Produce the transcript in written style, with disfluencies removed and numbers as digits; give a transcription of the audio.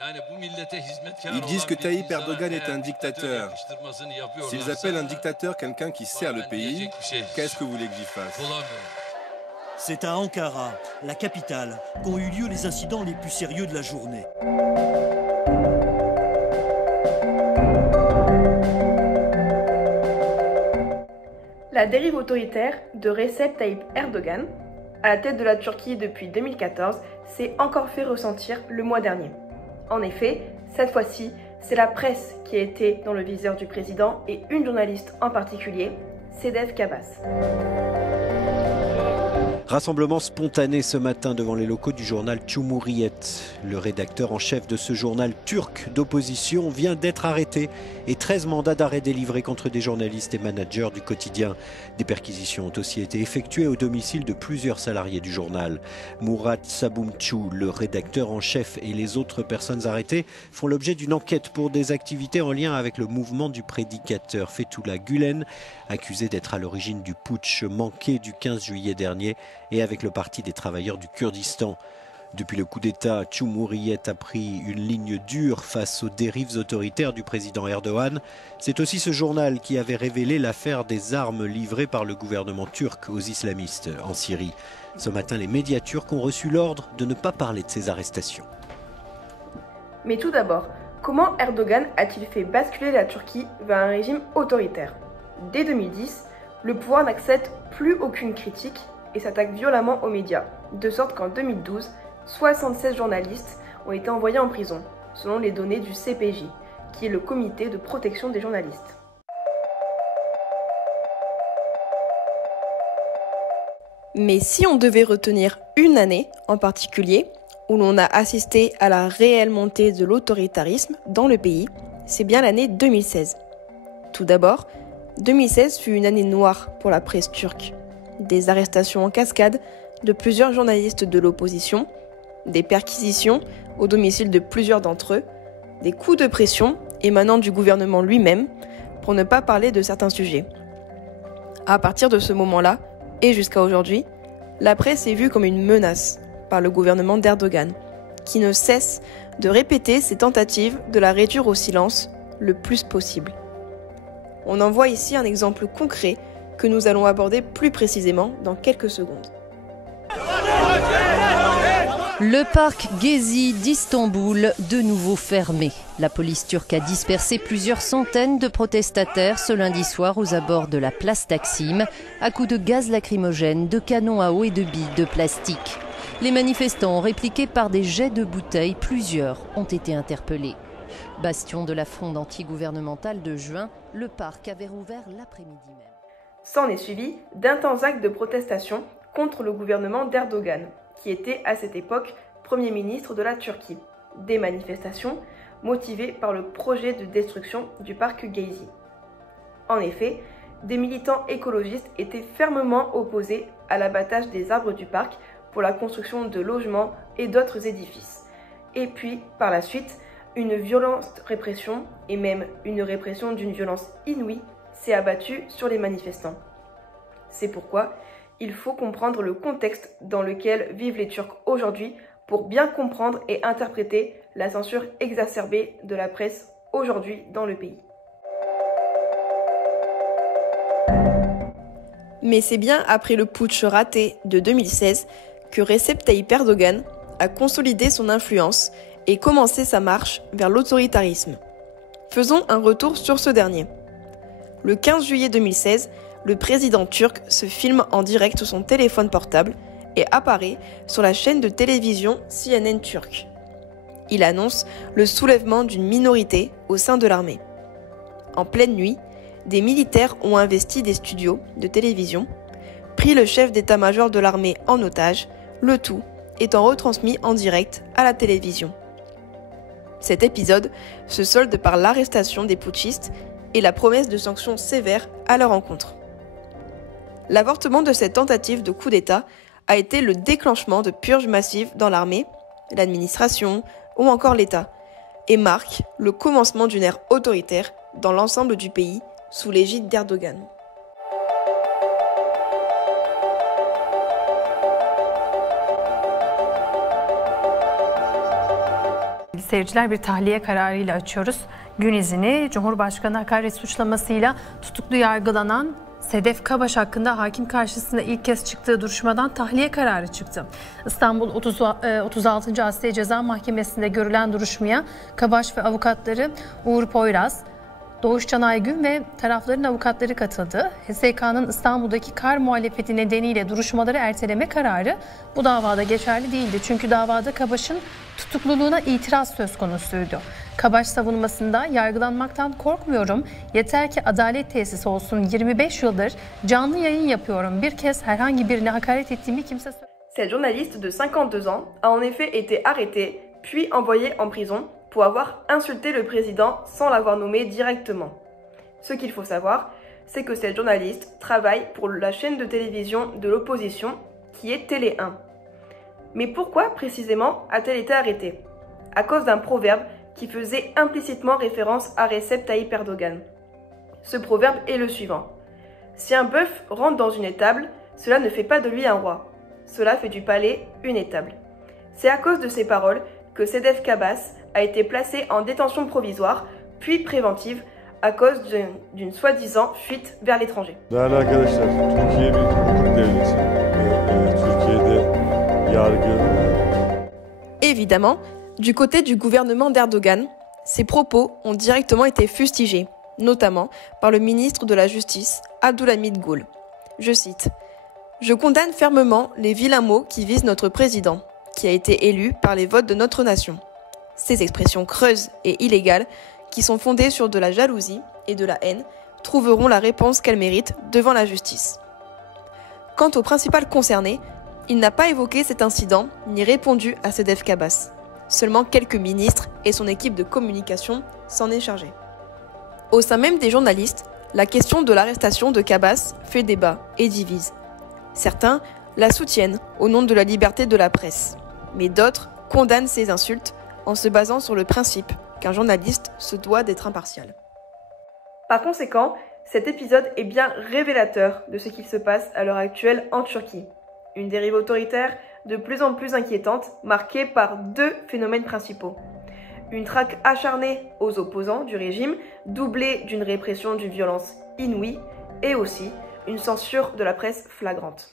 Ils disent que Tayyip Erdogan est un dictateur. S'ils appellent un dictateur quelqu'un qui sert le pays, qu'est-ce que vous voulez que j'y fasse? C'est à Ankara, la capitale, qu'ont eu lieu les incidents les plus sérieux de la journée. La dérive autoritaire de Recep Tayyip Erdogan, à la tête de la Turquie depuis 2014, s'est encore fait ressentir le mois dernier. En effet, cette fois-ci, c'est la presse qui a été dans le viseur du président et une journaliste en particulier, Sedef Cabas. Rassemblement spontané ce matin devant les locaux du journal Cumhuriyet. Le rédacteur en chef de ce journal turc d'opposition vient d'être arrêté et 13 mandats d'arrêt délivrés contre des journalistes et managers du quotidien. Des perquisitions ont aussi été effectuées au domicile de plusieurs salariés du journal. Murat Sabuncu, le rédacteur en chef, et les autres personnes arrêtées font l'objet d'une enquête pour des activités en lien avec le mouvement du prédicateur Fethullah Gülen, accusé d'être à l'origine du putsch manqué du 15 juillet dernier et avec le Parti des travailleurs du Kurdistan. Depuis le coup d'État, Cumhuriyet a pris une ligne dure face aux dérives autoritaires du président Erdogan. C'est aussi ce journal qui avait révélé l'affaire des armes livrées par le gouvernement turc aux islamistes en Syrie. Ce matin, les médias turcs ont reçu l'ordre de ne pas parler de ces arrestations. Mais tout d'abord, comment Erdogan a-t-il fait basculer la Turquie vers un régime autoritaire? Dès 2010, le pouvoir n'accepte plus aucune critique et s'attaque violemment aux médias, de sorte qu'en 2012, 76 journalistes ont été envoyés en prison, selon les données du CPJ, qui est le comité de protection des journalistes. Mais si on devait retenir une année en particulier, où l'on a assisté à la réelle montée de l'autoritarisme dans le pays, c'est bien l'année 2016. Tout d'abord, 2016 fut une année noire pour la presse turque. Des arrestations en cascade de plusieurs journalistes de l'opposition, des perquisitions au domicile de plusieurs d'entre eux, des coups de pression émanant du gouvernement lui-même, pour ne pas parler de certains sujets. À partir de ce moment-là, et jusqu'à aujourd'hui, la presse est vue comme une menace par le gouvernement d'Erdogan, qui ne cesse de répéter ses tentatives de la réduire au silence le plus possible. On en voit ici un exemple concret que nous allons aborder plus précisément dans quelques secondes. Le parc Gezi d'Istanbul, de nouveau fermé. La police turque a dispersé plusieurs centaines de protestataires ce lundi soir aux abords de la place Taksim, à coups de gaz lacrymogène, de canons à eau et de billes de plastique. Les manifestants ont répliqué par des jets de bouteilles. Plusieurs ont été interpellés. Bastion de la fronde anti-gouvernementale de juin, le parc avait rouvert l'après-midi même. S'en est suivi d'intenses actes de protestation contre le gouvernement d'Erdogan, qui était à cette époque Premier ministre de la Turquie. Des manifestations motivées par le projet de destruction du parc Gezi. En effet, des militants écologistes étaient fermement opposés à l'abattage des arbres du parc pour la construction de logements et d'autres édifices. Et puis, par la suite, une violente répression, et même une répression d'une violence inouïe, s'est abattue sur les manifestants. C'est pourquoi il faut comprendre le contexte dans lequel vivent les Turcs aujourd'hui pour bien comprendre et interpréter la censure exacerbée de la presse aujourd'hui dans le pays. Mais c'est bien après le putsch raté de 2016 que Recep Tayyip Erdogan a consolidé son influence et commencé sa marche vers l'autoritarisme. Faisons un retour sur ce dernier. Le 15 juillet 2016, le président turc se filme en direct sur son téléphone portable et apparaît sur la chaîne de télévision CNN turque. Il annonce le soulèvement d'une minorité au sein de l'armée. En pleine nuit, des militaires ont investi des studios de télévision, pris le chef d'état-major de l'armée en otage, le tout étant retransmis en direct à la télévision. Cet épisode se solde par l'arrestation des putschistes et la promesse de sanctions sévères à leur encontre. L'avortement de cette tentative de coup d'État a été le déclenchement de purges massives dans l'armée, l'administration ou encore l'État, et marque le commencement d'une ère autoritaire dans l'ensemble du pays sous l'égide d'Erdogan. seyirciler, bir tahliye kararıyla açıyoruz gün izini. Cumhurbaşkanı hakaret suçlamasıyla tutuklu yargılanan Sedef Kabaş hakkında hakim karşısında ilk kez çıktığı duruşmadan tahliye kararı çıktı. İstanbul 36. Asliye Ceza Mahkemesi'nde görülen duruşmaya Kabaş ve avukatları Uğur Poyraz, Doğuş Can Aygün ve tarafların avukatları katıldı. HSYK'nın İstanbul'daki kar muhalefeti nedeniyle duruşmaları erteleme kararı bu davada geçerli değildi. Çünkü davada Kabaş'ın tutukluluğuna itiraz söz konusuydu. Kabaş savunmasında yargılanmaktan korkmuyorum, yeter ki adalet tesisi olsun, 25 yıldır canlı yayın yapıyorum, bir kez herhangi birine hakaret ettiğimi kimse söylemedi. Cette journaliste de 52 ans a en effet été arrêtée, puis envoyée en prison pour avoir insulté le président sans l'avoir nommé directement. Ce qu'il faut savoir, c'est que cette journaliste travaille pour la chaîne de télévision de l'opposition qui est Télé 1. Mais pourquoi précisément a-t-elle été arrêtée? À cause d'un proverbe qui faisait implicitement référence à Recep Tayyip Erdogan. Ce proverbe est le suivant. Si un bœuf rentre dans une étable, cela ne fait pas de lui un roi. Cela fait du palais une étable. C'est à cause de ces paroles que Sedef Kabaş a été placé en détention provisoire, puis préventive, à cause d'une soi-disant fuite vers l'étranger. Değerli arkadaşlar, Türkiye bir hukuk devleti. Türkiye'de yargı. Évidemment, du côté du gouvernement d'Erdogan, ces propos ont directement été fustigés, notamment par le ministre de la Justice, Abdülhamid Gül. Je cite « Je condamne fermement les vilains mots qui visent notre président, qui a été élu par les votes de notre nation. Ces expressions creuses et illégales, qui sont fondées sur de la jalousie et de la haine, trouveront la réponse qu'elles méritent devant la justice. » Quant au principal concerné, il n'a pas évoqué cet incident ni répondu à Sedef Kabaş. Seulement quelques ministres et son équipe de communication s'en est chargée. Au sein même des journalistes, la question de l'arrestation de Kabaş fait débat et divise. Certains la soutiennent au nom de la liberté de la presse, mais d'autres condamnent ces insultes en se basant sur le principe qu'un journaliste se doit d'être impartial. Par conséquent, cet épisode est bien révélateur de ce qu'il se passe à l'heure actuelle en Turquie. Une dérive autoritaire de plus en plus inquiétante, marquée par deux phénomènes principaux. Une traque acharnée aux opposants du régime, doublée d'une répression d'une violence inouïe, et aussi une censure de la presse flagrante.